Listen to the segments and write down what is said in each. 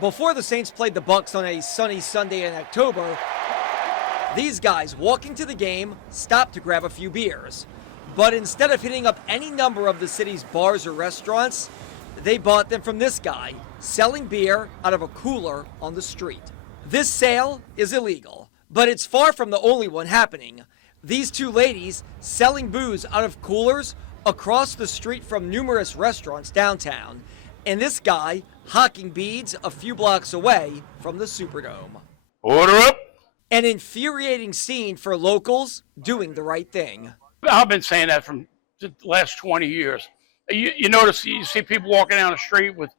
Before the Saints played the Bucks on a sunny Sunday in October, these guys walking to the game stopped to grab a few beers. But instead of hitting up any number of the city's bars or restaurants, they bought them from this guy, selling beer out of a cooler on the street. This sale is illegal, but it's far from the only one happening. These two ladies selling booze out of coolers across the street from numerous restaurants downtown, and this guy hawking beads a few blocks away from the Superdome. Order up! An infuriating scene for locals doing the right thing. I've been saying that from the last 20 years. You notice, you see people walking down the street with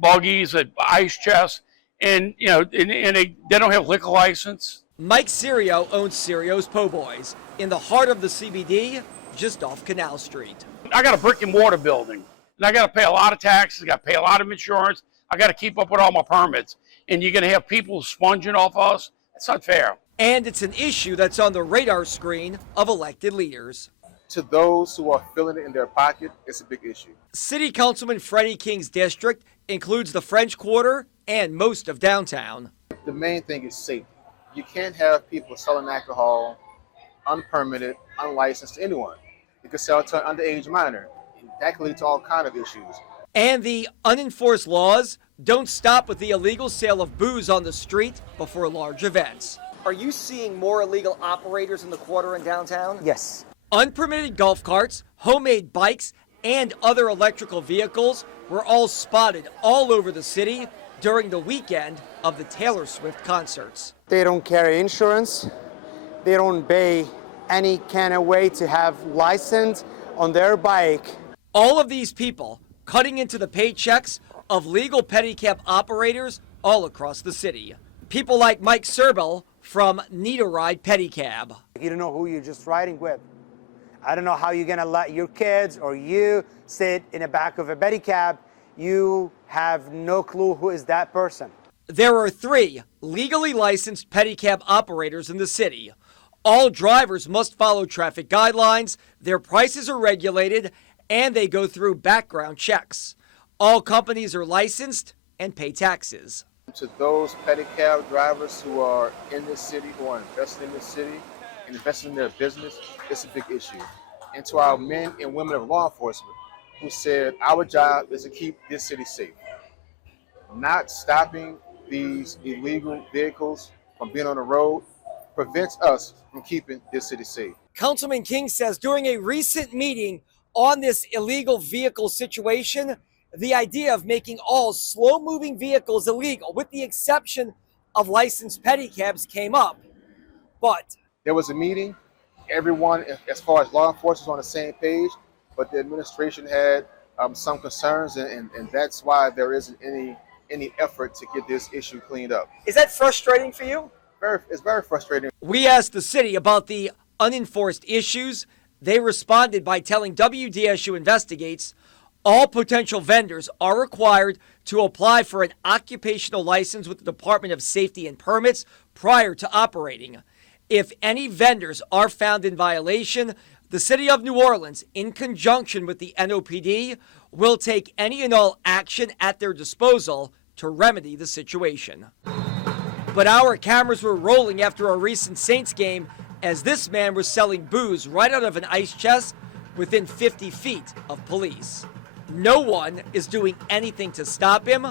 buggies, ice chests, and they don't have liquor license. Mike Serio owns Serio's Po' Boys in the heart of the CBD, just off Canal Street. I got a brick and mortar building, and I got to pay a lot of taxes. I got to pay a lot of insurance. I got to keep up with all my permits. And you're going to have people sponging off us? That's not fair. And it's an issue that's on the radar screen of elected leaders. To those who are feeling it in their pocket, it's a big issue. City Councilman Freddie King's district includes the French Quarter and most of downtown. The main thing is safety. You can't have people selling alcohol unpermitted, unlicensed to anyone. You can sell it to an underage minor. That can lead to all kinds of issues. And the unenforced laws don't stop with the illegal sale of booze on the street before large events. Are you seeing more illegal operators in the quarter and downtown? Yes. Unpermitted golf carts, homemade bikes, and other electrical vehicles were all spotted all over the city during the weekend of the Taylor Swift concerts. They don't carry insurance. They don't pay any kind of way to have license on their bike. All of these people cutting into the paychecks of legal pedicab operators all across the city. People like Mike Serbel from Need a Ride Pedicab. You don't know who you're just riding with. I don't know how you're gonna let your kids or you sit in the back of a pedicab. You have no clue who is that person. There are 3 legally licensed pedicab operators in the city. All drivers must follow traffic guidelines, their prices are regulated, and they go through background checks. All companies are licensed and pay taxes. To those pedicab drivers who are in this city, who are investing in this city, and investing in their business, it's a big issue. And to our men and women of law enforcement who said our job is to keep this city safe. Not stopping these illegal vehicles from being on the road prevents us from keeping this city safe. Councilman King says during a recent meeting on this illegal vehicle situation, the idea of making all slow-moving vehicles illegal, with the exception of licensed pedicabs, came up. But there was a meeting. Everyone, as far as law enforcement, was on the same page, but the administration had some concerns, and that's why there isn't any effort to get this issue cleaned up. is that frustrating for you? It's very frustrating. We asked the city about the unenforced issues. They responded by telling WDSU Investigates all potential vendors are required to apply for an occupational license with the Department of Safety and Permits prior to operating. If any vendors are found in violation, the City of New Orleans, in conjunction with the NOPD, will take any and all action at their disposal to remedy the situation. But our cameras were rolling after a recent Saints game as this man was selling booze right out of an ice chest within 50 feet of police. No one is doing anything to stop him.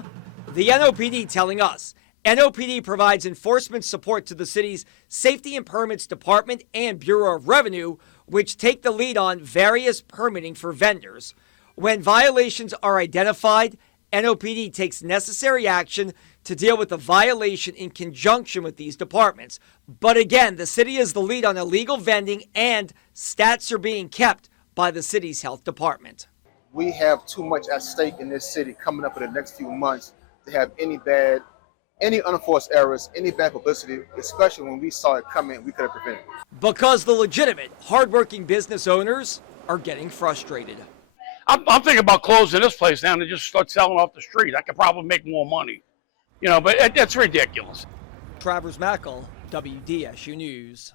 The NOPD telling us NOPD provides enforcement support to the city's Safety and Permits Department and Bureau of Revenue, which take the lead on various permitting for vendors. When violations are identified, NOPD takes necessary action to deal with the violation in conjunction with these departments. But again, the city is the lead on illegal vending, and stats are being kept by the city's health department. We have too much at stake in this city coming up in the next few months to have any unenforced errors, any bad publicity, especially when we saw it coming, we could have prevented it. Because the legitimate, hardworking business owners are getting frustrated. I'm thinking about closing this place down and just start selling off the street. I could probably make more money. But that's ridiculous. Travers Mackle, WDSU News.